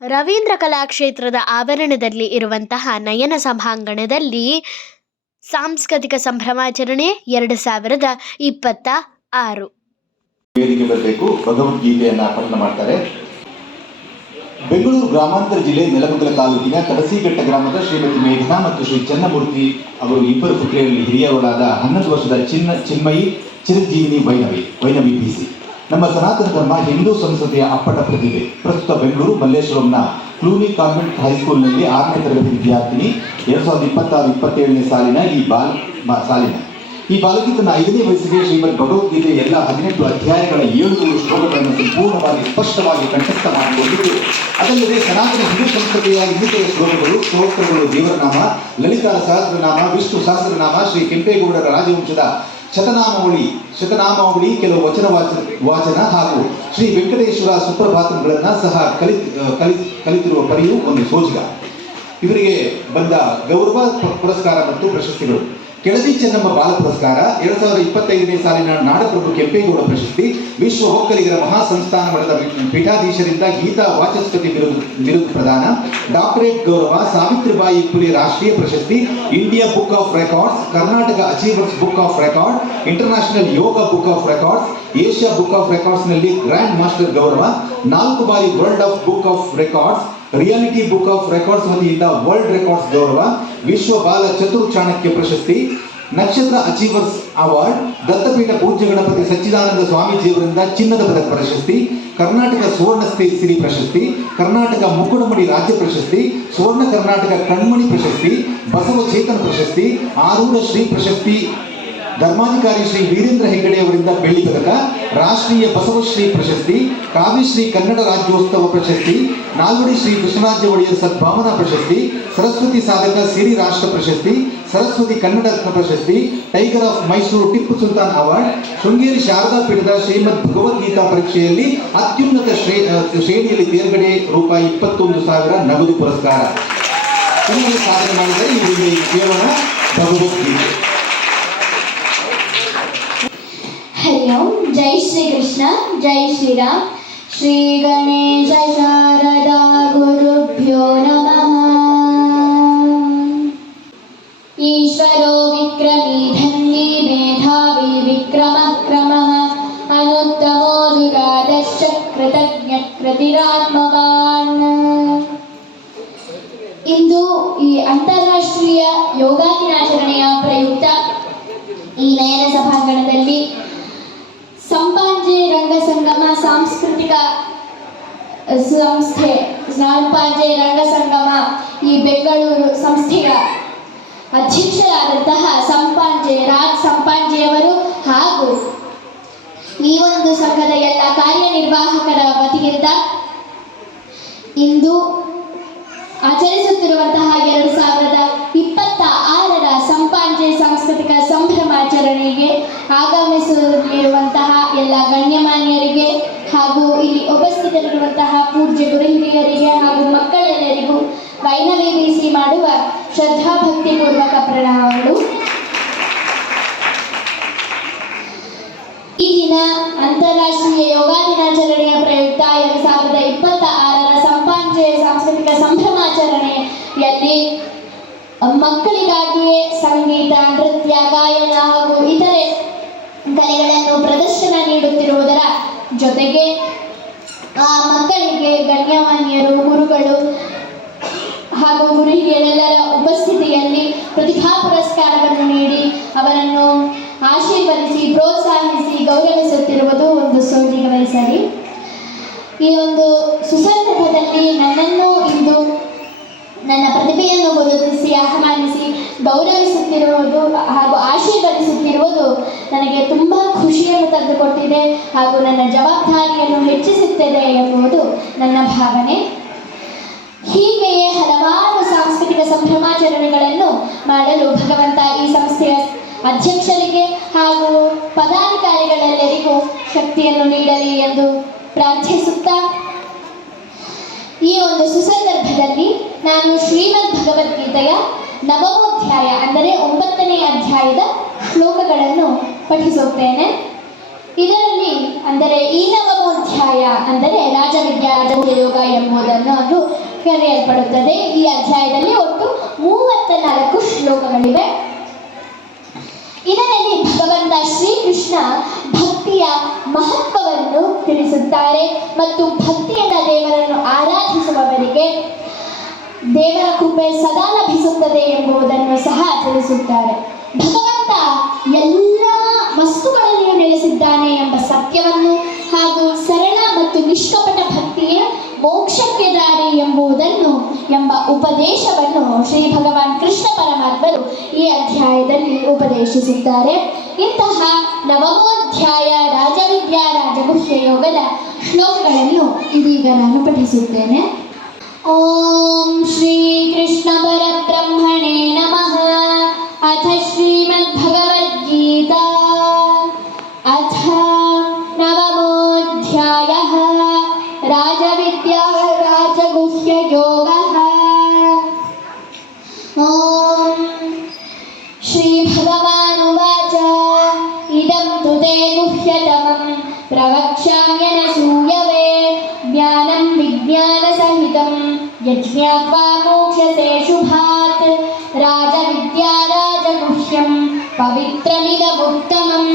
ರವೀಂದ್ರ ಕಲಾಕ್ಷೇತ್ರದ ಆವರಣದಲ್ಲಿ ಇರುವಂತಹ ನಯನ ಸಭಾಂಗಣದಲ್ಲಿ ಸಾಂಸ್ಕೃತಿಕ ಸಂಭ್ರಮಾಚರಣೆ 2026 ವೇದಿಕೆ ಬರಬೇಕು. ಭಗವದ್ಗೀತೆಯನ್ನು ಪಠಣ ಮಾಡ್ತಾರೆ. ಬೆಂಗಳೂರು ಗ್ರಾಮಾಂತರ ಜಿಲ್ಲೆ ನೆಲಮಂಗಲ ತಾಲೂಕಿನ ಕಡಸಿಘಟ್ಟ ಗ್ರಾಮದ ಶ್ರೀಮತಿ ಮೇಘನಾ ಮತ್ತು ಶ್ರೀ ಚನ್ನಮೂರ್ತಿ ಅವರು ಇಬ್ಬರು ಪುತ್ರಿಯರಲ್ಲಿ ಹಿರಿಯವರಾದ 11 ವರ್ಷದ ಚಿನ್ಮಯಿ, ಚಿರಂಜೀವಿನಿ, ವೈನವಿ ಬಿಸಿ. ನಮ್ಮ ಸನಾತನ ಧರ್ಮ ಹಿಂದೂ ಸಂಸ್ಕೃತಿಯ ಅಪ್ಪಟ ಪ್ರತಿಭೆ. ಪ್ರಸ್ತುತ ಬೆಂಗಳೂರು ಮಲ್ಲೇಶ್ವರಂನ ಕ್ಲೂನಿ ಕಾನ್ವೆಂಟ್ ಹೈಸ್ಕೂಲ್ನಲ್ಲಿ 6ನೇ ತರಗತಿ ವಿದ್ಯಾರ್ಥಿನಿ. 2026-27ನೇ ಸಾಲಿನ ಈ ಬಾಲಕಿ ತನ್ನ 5ನೇ ವಯಸ್ಸಿಗೆ ಶ್ರೀಮದ್ ಭಗವದ್ಗೀತೆ ಎಲ್ಲ 18 ಅಧ್ಯಾಯಗಳ 700 ಶ್ಲೋಕಗಳನ್ನು ಸಂಪೂರ್ಣವಾಗಿ ಸ್ಪಷ್ಟವಾಗಿ ಕಂಠಸ್ಥ ಮಾಡಿಕೊಂಡಿದ್ದು, ಅದಲ್ಲದೆ ಸನಾತನ ಹಿಂದೂ ಸಂಸ್ಕೃತಿಯ ಇನ್ನಿತರ ಶ್ಲೋಕಗಳು, ಸ್ತೋತ್ರಗಳು, ದೇವರನಾಮ, ಲಲಿತಾ ಸಹಸ್ರನಾಮ, ವಿಷ್ಣು ಸಹಸ್ರನಾಮ, ಶ್ರೀ ಕೆಂಪೇಗೌಡರ ರಾಜವಂಶದ ಶತನಾಮಾವಳಿ, ಕೆಲವು ವಾಚನ ಹಾಗೂ ಶ್ರೀ ವೆಂಕಟೇಶ್ವರ ಸುಪ್ರಭಾತಗಳನ್ನು ಸಹ ಕಲಿತಿರುವ ಪರಿಯು ಒಂದು ಸೋಜಿಗ. ಇವರಿಗೆ ಬಂದ ಗೌರವ ಪುರಸ್ಕಾರ ಮತ್ತು ಪ್ರಶಸ್ತಿಗಳು: ಕೆಳದಿ ಚೆನ್ನಮ್ಮ ಬಾಲ ಪುರಸ್ಕಾರ, 2025ನೇ ಸಾಲಿನ ನಾಡಪ್ರಭು ಕೆಂಪೇಗೌಡ ಪ್ರಶಸ್ತಿ, ವಿಶ್ವ ಒಕ್ಕಲಿಗರ ಮಹಾಸಂಸ್ಥಾನ ಮಠದ ಪೀಠಾಧೀಶರಿಂದ ಗೀತಾ ವಾಚಸ್ಪತಿ ಬಿರುದು ಪ್ರದಾನ, ಡಾಕ್ಟರೇಟ್ ಗೌರವ, ಸಾವಿತ್ರಿಬಾಯಿ ಪುಲೆ ರಾಷ್ಟ್ರೀಯ ಪ್ರಶಸ್ತಿ, India book of records, Karnataka achievers book of record, international yoga book of records, Asia book of ರೆಕಾರ್ಡ್ಸ್ನಲ್ಲಿ ಗ್ರ್ಯಾಂಡ್ ಮಾಸ್ಟರ್ ಗೌರವ, 4 ಬಾರಿ world of book of records, reality book of records ವತಿಯಿಂದ ವರ್ಲ್ಡ್ ರೆಕಾರ್ಡ್ಸ್ ಗೌರವ, ವಿಶ್ವ ಬಾಲ ಚತುರ್ ಚಾಣಕ್ಯ ಪ್ರಶಸ್ತಿ, ನಕ್ಷತ್ರ ಅಚೀವರ್ಸ್ ಅವಾರ್ಡ್, ದತ್ತಪೀಠ ಪೂಜ್ಯ ಗಣಪತಿ ಸಚ್ಚಿದಾನಂದ ಸ್ವಾಮೀಜಿಯವರಿಂದ ಚಿನ್ನದ ಪದಕ ಪ್ರಶಸ್ತಿ, ಕರ್ನಾಟಕ ಸುವರ್ಣ ಸಿರಿ ಪ್ರಶಸ್ತಿ, ಕರ್ನಾಟಕ ಮುಕ್ಕುಡಮಣಿ ರಾಜ್ಯ ಪ್ರಶಸ್ತಿ, ಸುವರ್ಣ ಕರ್ನಾಟಕ ಕಣ್ಮಣಿ ಪ್ರಶಸ್ತಿ, ಬಸವ ಚೇತನ ಪ್ರಶಸ್ತಿ, ಆರೂಢ ಶ್ರೀ ಪ್ರಶಸ್ತಿ, ಧರ್ಮಾಧಿಕಾರಿ ಶ್ರೀ ವೀರೇಂದ್ರ ಹೆಗ್ಗಡೆ ಅವರಿಂದ ಬೆಳ್ಳಿ ಪದಕ, ರಾಷ್ಟ್ರೀಯ ಬಸವಶ್ರೀ ಪ್ರಶಸ್ತಿ, ಕಾವ್ಯಶ್ರೀ ಕನ್ನಡ ರಾಜ್ಯೋತ್ಸವ ಪ್ರಶಸ್ತಿ, ನಾಲ್ವಡಿ ಶ್ರೀ ಕೃಷ್ಣರಾಜ ಒಡೆಯರ್ ಸದ್ಭಾವನಾ ಪ್ರಶಸ್ತಿ, ಸರಸ್ವತಿ ಸಾಧಕ ಸಿರಿ ರಾಷ್ಟ್ರ ಪ್ರಶಸ್ತಿ, ಸರಸ್ವತಿ ಕನ್ನಡ ರತ್ನ ಪ್ರಶಸ್ತಿ, tiger of Mysuru Tipu Sultan award, Sringeri Sharada ಪೀಠದ ಶ್ರೀಮದ್ ಭಗವದ್ಗೀತಾ ಪರೀಕ್ಷೆಯಲ್ಲಿ ಅತ್ಯುನ್ನತ ಶ್ರೇಣಿಯಲ್ಲಿ ತೇರ್ಗಡೆ ₹21,000 ನಗದು ಪುರಸ್ಕಾರ. ಸಾಧನೆ ಮಾಡಿದರೆ ಇವರಿಗೆ ಕೇವಲ ಭಗವದ್ಗೀತೆ. हरि ओम. जय श्री कृष्ण, जय श्री राम. श्री गणेश शारदा गुरुभ्यो नमः. ईश्वरो विक्रमी धन्वी मेधावी विक्रमः क्रमः अनुत्तमो दुरादश्च कृतज्ञ कृतिरात्मवान्. ಇಂದು ಈ ಅಂತಾರಾಷ್ಟ್ರೀಯ ಯೋಗ ದಿನಾಚರಣೆಯ ಪ್ರಯುಕ್ತ ಈ ನಯನ ಸಭಾಂಗಣದಲ್ಲಿ ಸಂಪಾಜೆ ರಂಗಸಂಗಮ ಸಾಂಸ್ಕೃತಿಕ ಸಂಸ್ಥೆ, ಸಂಪಾಜೆ ರಂಗಸಂಗಮ ಈ ಬೆಂಗಳೂರು ಸಂಸ್ಥೆಯ ಅಧ್ಯಕ್ಷರಾದಂತಹ ರಾಜ್ ಸಂಪಾಜೆಯವರು ಹಾಗೂ ಈ ಒಂದು ಸಂಘದ ಎಲ್ಲ ಕಾರ್ಯನಿರ್ವಾಹಕರ ವತಿಯಿಂದ ಇಂದು ಆಚರಿಸುತ್ತಿರುವಂತಹ 2026ರ ಸಂಪಾಜೆ ಸಾಂಸ್ಕೃತಿಕ ಸಂಭ್ರಮಾಚರಣೆಗೆ ಆಗಮಿಸಿರುವಂತಹ ಎಲ್ಲ ಗಣ್ಯಮಾನ್ಯರಿಗೆ ಹಾಗೂ ಇಲ್ಲಿ ಉಪಸ್ಥಿತರಿರುವಂತಹ ಪೂಜ್ಯ ಗುರು ಹಿರಿಯರಿಗೆ ಹಾಗೂ ಮಕ್ಕಳೆಲ್ಲರಿಗೂ ವೈನವಿ ಬೀಸಿ ಮಾಡುವ ಶ್ರದ್ಧಾಭಕ್ತಿಪೂರ್ವಕ ಪ್ರಣಾಮಗಳು. ಈ ದಿನ ಅಂತಾರಾಷ್ಟ್ರೀಯ ಯೋಗ ದಿನಾಚರಣೆಯ ಪ್ರಯುಕ್ತ 2026ರ ಸಂಪಾಜೆ ಸಾಂಸ್ಕೃತಿಕ ಸಂಭ್ರಮಾಚರಣೆಯಲ್ಲಿ ಮಕ್ಕಳಿಗಾಗಿಯೇ ಸಂಗೀತ, ನೃತ್ಯ, ಗಾಯನ ಹಾಗೂ ಇತರೆ ಕಲೆಗಳನ್ನು ಪ್ರದರ್ಶನ ನೀಡುತ್ತಿರುವುದರ ಜೊತೆಗೆ ಆ ಮಕ್ಕಳಿಗೆ ಗಣ್ಯಮಾನ್ಯರು, ಗುರುಗಳು ಹಾಗೂ ಗುರು ಹಿರಿಯರೆಲ್ಲರ ಉಪಸ್ಥಿತಿಯಲ್ಲಿ ಪ್ರತಿಭಾ ಪುರಸ್ಕಾರವನ್ನು ನೀಡಿ ಅವರನ್ನು ಆಶೀರ್ವದಿಸಿ ಪ್ರೋತ್ಸಾಹಿಸಿ ಗೌರವಿಸುತ್ತಿರುವುದು ಒಂದು ಸೋಜಿಗವೇ ಸರಿ. ಈ ಒಂದು ಸುಸಂದರ್ಭದಲ್ಲಿ ನನ್ನನ್ನು ಇಂದು ನನ್ನ ಪ್ರತಿಭೆಯನ್ನು ಗುರುತಿಸಿ ಆಹ್ವಾನಿಸಿ ಗೌರವಿಸುತ್ತಿರುವುದು ಹಾಗೂ ಆಶೀರ್ವದಿಸುತ್ತಿರುವುದು ನನಗೆ ತುಂಬ ಖುಷಿಯನ್ನು ತಂದುಕೊಟ್ಟಿದೆ ಹಾಗೂ ನನ್ನ ಜವಾಬ್ದಾರಿಯನ್ನು ಹೆಚ್ಚಿಸುತ್ತದೆ ಎಂಬುದು ನನ್ನ ಭಾವನೆ. ಹೀಗೆಯೇ ಹಲವಾರು ಸಾಂಸ್ಕೃತಿಕ ಸಂಭ್ರಮಾಚರಣೆಗಳನ್ನು ಮಾಡಲು ಭಗವಂತ ಈ ಸಂಸ್ಥೆಯ ಅಧ್ಯಕ್ಷರಿಗೆ ಹಾಗೂ ಪದಾಧಿಕಾರಿಗಳೆಲ್ಲರಿಗೂ ಶಕ್ತಿಯನ್ನು ನೀಡಲಿ ಎಂದು ಪ್ರಾರ್ಥಿಸುತ್ತಾ, ಈ ಒಂದು ಸುಸಂದರ್ಭದಲ್ಲಿ ನಾನು ಶ್ರೀಮದ್ ಭಗವದ್ಗೀತೆಯ 9ನೇ ಅಧ್ಯಾಯ ಅಂದರೆ 9ನೇ ಅಧ್ಯಾಯದ ಶ್ಲೋಕಗಳನ್ನು ಪಠಿಸುತ್ತೇನೆ. ಇದರಲ್ಲಿ ಅಂದರೆ ಈ ನವಮೋಧ್ಯಾಯ ಅಂದರೆ ರಾಜವಿದ್ಯಾ ರಾಜಯೋಗ ಎಂಬುದನ್ನು ಅದು ಕರೆಯಲ್ಪಡುತ್ತದೆ. ಈ ಅಧ್ಯಾಯದಲ್ಲಿ ಒಟ್ಟು 34 ಶ್ಲೋಕಗಳಿವೆ. ಇದರಲ್ಲಿ ಭಗವಂತ ಶ್ರೀಕೃಷ್ಣ ಭಕ್ತಿಯ ಮಹತ್ವವನ್ನು ತಿಳಿಸುತ್ತಾರೆ ಮತ್ತು ಭಕ್ತಿಯಿಂದ ದೇವರನ್ನು ಆರಾಧಿಸುವವರಿಗೆ ದೇವರ ಕೃಪೆ ಸದಾ ಲಭಿಸುತ್ತದೆ ಎಂಬುದನ್ನು ಸಹ ತಿಳಿಸುತ್ತಾರೆ. ಭಗವಂತ ಎಲ್ಲ ವಸ್ತುಗಳಲ್ಲಿಯೂ ನೆಲೆಸಿದ್ದಾನೆ ಎಂಬ ಸತ್ಯವನ್ನು ಹಾಗೂ ಸರಳ ಮತ್ತು ನಿಷ್ಕಪಟ ಭಕ್ತಿಯೇ ಮೋಕ್ಷಕ್ಕೆ ದಾರಿ ಎಂಬ ಉಪದೇಶವನ್ನು ಶ್ರೀ ಭಗವಾನ್ ಕೃಷ್ಣ ಪರಮಾತ್ಮರು ಈ ಅಧ್ಯಾಯದಲ್ಲಿ ಉಪದೇಶಿಸುತ್ತಾರೆ. ಇಂತಹ ನವಮೋಧ್ಯಾಯ ರಾಜವಿದ್ಯಾ ರಾಜಗುಹ್ಯ ಯೋಗದ ಶ್ಲೋಕಗಳನ್ನು ಇದೀಗ ನಾನು ಪಠಿಸುತ್ತೇನೆ. ಓಂ ಶ್ರೀ ಕೃಷ್ಣ ಪರಬ್ರಹ್ಮಣೇ ನಮಃ. ಅಥ ಶ್ರೀಮದ್ಭಗವದ್ಗೀತಾ ಅಥ ನವಮೋಧ್ಯಾಯಃ ರಾಜವಿದ್ಯಾ ರಾಜಗುಹ್ಯ ಯೋಗಃ. ಓಂ ಶ್ರೀ ಭಗವಾನುವಾಚ ಇದಂ ತು ತೇ ಗುಹ್ಯತಮಂ ಪ್ರವಕ್ಷ್ಯಾಮ್ಯನಸೂಯವೆ ಜ್ಞಾನಂ ವಿಜ್ಞಾನಸಹಿತಂ ಯಜ್ಞಾತ್ವಾ ಮೋಕ್ಷಸೇ ಶುಭಾತ್. ರಾಜವಿದ್ಯಾ ರಾಜಗುಹ್ಯಂ ಪವಿತ್ರಮಿದಮುತ್ತಮಂ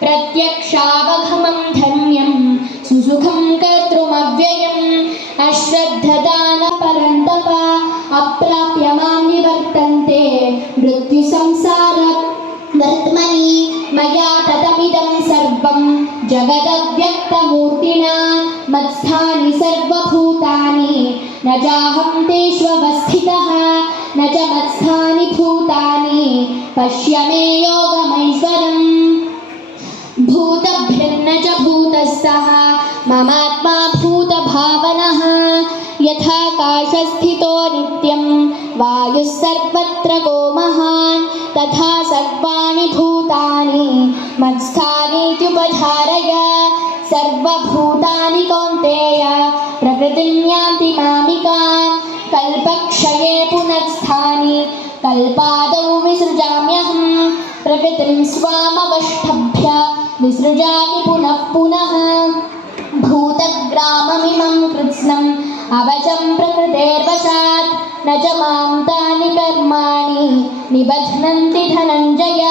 ಪ್ರತ್ಯಕ್ಷಾವಗಮಂ ಧನ್ಯಂ ಸುಸುಖಂ ಕರ್ತೃಮವ್ಯಯಂ. ಅಶ್ರದ್ಧದಾನ ಪರಂತಪ ಅಪ್ರಾಪ್ಯ ಮಾಂ ನಿವರ್ತಂತೆ ಮೃತ್ಯು ಸಂಸಾರ ವರ್ತ್ಮನಿ ಮಯಾ ತತಮಿದಂ ಸರ್ವಂ ಜಗದವ್ಯಕ್ತಮೂರ್ತಿನಾ ಮತ್ಸ್ಥಾನಿ ಸರ್ವಭೂತಾನಿ ನ ಜಾಹಂ ತೇಷ್ವವಸ್ಥಿತಃ ನ ಚ ಮತ್ಸ್ಥಾನಿ ಭೂತಾನಿ ಪಶ್ಯ ಮೇ ಯೋಗಮೈಶ್ವರಂ. ಭೂತಭೃನ್ನ ಚ ಭೂತಸ್ಥಃ ಮಮಾತ್ಮಾ ಭೂತಭಾವನಃ ಯಥಾಕಾಶಸ್ಥಿತೋ ನಿತ್ಯಂ ವಾಯುಃ ಸರ್ವತ್ರ ಗೋ ಮಹಾನ್ ತಥಾ ಸರ್ವಾಣಿ ಭೂತಾನಿ ಮತ್ಸ್ಥಾನೀತ್ಯುಪಧಾರಯ. ಸರ್ವಭೂತಾನಿ ಕೌಂತೆಯ ಪ್ರಕೃತಿಂ ಯಾಂತಿ ಮಾಮಿಕಾನ್ ಕಲ್ಪಕ್ಷಯೇ ಪುನಃಸ್ಥಾನಿ ಕಲ್ಪಾದೌ ವಿಸೃಜಾಮ್ಯಹಂ ಪ್ರಕೃತಿಂ ಸ್ವಾಮವಷ್ಟಭ್ಯ ವಿಸೃಜಾಮಿ ಪುನಃ ಪುನಃ. ಭೂತಗ್ರಾಮಮಿಮಂ ಕೃತ್ಸ್ನಂ ಅವಚಂ ಪ್ರಕೃತೇರ್ವಶಾತ್ ನ ಚ ಮಾಂ ತಾನಿ ಕರ್ಮಾಣಿ ನಿಬಧ್ನಂತಿ ಧನಂಜಯ.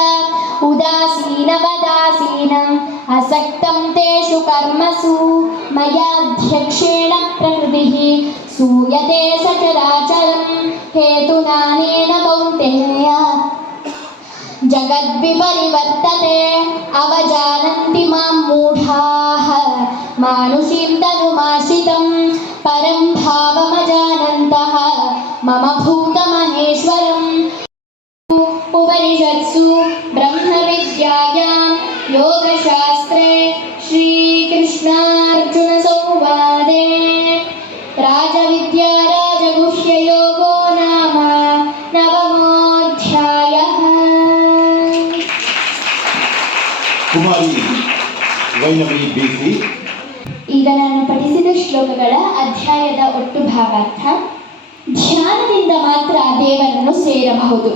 ಉದಾಸೀನವದಾಸೀನಂ ಅಸಕ್ತಂ ತೇಷು ಕರ್ಮಸು ಮಯಾಧ್ಯಕ್ಷೇಣ ಪ್ರಕೃತಿಃ ಸೂಯತೆ ಸಚರಾಚರಂ ಹೇತುನಾನೇನ ಕೌಂತೆಯ ಜಗದ್ವಿಪರಿವರ್ತತೆ ಅವಜಾನಂತಿ ಮಾಂ ಮೂಢಾಃ ಮಾನುಷೀಂ ತನುಮಾಶ್ರಿತಂ ಪರಂ ಭಾವಮಜಾನಂತಃ ಮಮ ಭೂತಮಹೇಶ್ವರಂ. ಉಪನಿಷತ್ಸು ಬ್ರಹ್ಮವಿದ್ಯಾಯಾಂ ಯೋಗಶಾಸ್ತ್ರೇ ಶ್ರೀಕೃಷ್ಣಾರ್ಜುನ ಸಂವಾದೇ ರಾಜವಿದ್ಯಾ ರಾಜಗುಹ್ಯ ಯೋಗೋ ನಾಮ ನವಮೋಧ್ಯಾಯಃ. ಕುಮಾರಿ ವೈನವಿ ಬೇಸಿ. ಈಗ ನಾನು ಪಠಿಸಿದ ಶ್ಲೋಕಗಳ ಅಧ್ಯಾಯದ ಒಟ್ಟು ಭಾವಾರ್ಥ. ಧ್ಯಾನದಿಂದ ಮಾತ್ರ ದೇವರನ್ನು ಸೇರಬಹುದು.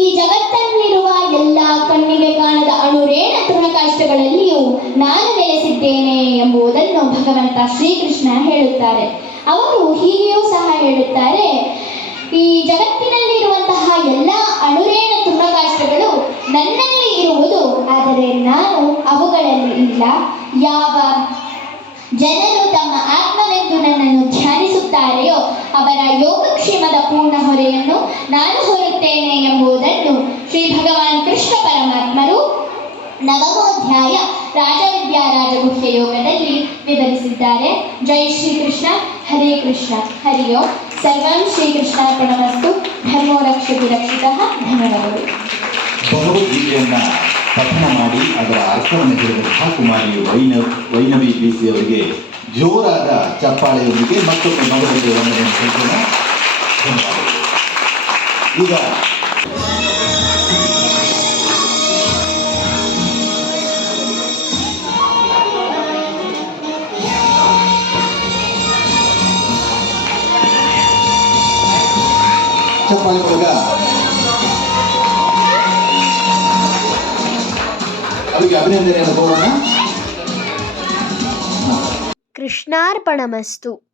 ಈ ಜಗತ್ತಲ್ಲಿರುವ ಎಲ್ಲ ಕಣ್ಣಿಗೆ ಕಾಣದ ಅಣುರೇಣ ತೃಣಕಾಷ್ಟಗಳಲ್ಲಿಯೂ ನಾನು ನೆಲೆಸಿದ್ದೇನೆ ಎಂಬುದನ್ನು ಭಗವಂತ ಶ್ರೀಕೃಷ್ಣ ಹೇಳುತ್ತಾರೆ. ಅವರು ಹೀಗೆಯೂ ಸಹ ಹೇಳುತ್ತಾರೆ, ಈ ಜಗತ್ತಿನಲ್ಲಿರುವಂತಹ ಎಲ್ಲ ಅಣುರೇಣ ತೃಣಕಾಷ್ಟಗಳು ನನ್ನಲ್ಲಿ ಇರುವುದು, ಆದರೆ ನಾನು ಅವುಗಳಲ್ಲಿ ಇಲ್ಲ. ಯಾವ ಜನರು ತಮ್ಮ ಆತ್ಮವೆಂದು ನನ್ನನ್ನು ಧ್ಯಾನಿಸುತ್ತಾರೆಯೋ ಅವರ ಯೋಗಕ್ಷೇಮದ ಪೂರ್ಣ ಹೊರೆಯನ್ನು ನಾನು ಹೊರುತ್ತೇನೆ ಎಂಬುದನ್ನು ಶ್ರೀ ಭಗವಾನ್ ಕೃಷ್ಣ ಪರಮಾತ್ಮರು ನವಮೋಧ್ಯಾಯ ರಾಜವಿದ್ಯಾ ರಾಜಗುಹ್ಯ ಯೋಗದಲ್ಲಿ ವಿವರಿಸಿದ್ದಾರೆ. ಜೈ ಶ್ರೀಕೃಷ್ಣ. ಹರೇ ಕೃಷ್ಣ. ಹರಿ ಓಂ. ಸರ್ವಂ ಶ್ರೀಕೃಷ್ಣಾರ್ಪಣಮಸ್ತು. ಧರ್ಮೋ ರಕ್ಷತಿ ರಕ್ಷಿತಃ. ಧನ್ಯವಾದಗಳು. ಭಗವದ್ಗೀತೆಯನ್ನ ಪಠನ ಮಾಡಿ ಅದರ ಅರ್ಥವನ್ನು ಹೇಳಿದಂತಹ ಕುಮಾರಿ ವೈನವಿ ಬೇಸಿ ಅವರಿಗೆ ಜೋರಾದ ಚಪ್ಪಾಳೆಯೊಂದಿಗೆ ಮತ್ತೊಮ್ಮೆ ಭಗವದ್ಗೀತೆ ವಂದನೆಯನ್ನು ಸಲ್ಲಿಸೋಣ. ಧನ್ಯವಾದಗಳು. ಈಗ ಚಪ್ಪಾಳೆ ಮೂಲಕ ಅವರಿಗೆ ಅಭಿನಂದನೆಯನ್ನು ಕೋರೋಣ. ಕೃಷ್ಣಾರ್ಪಣಮಸ್ತು.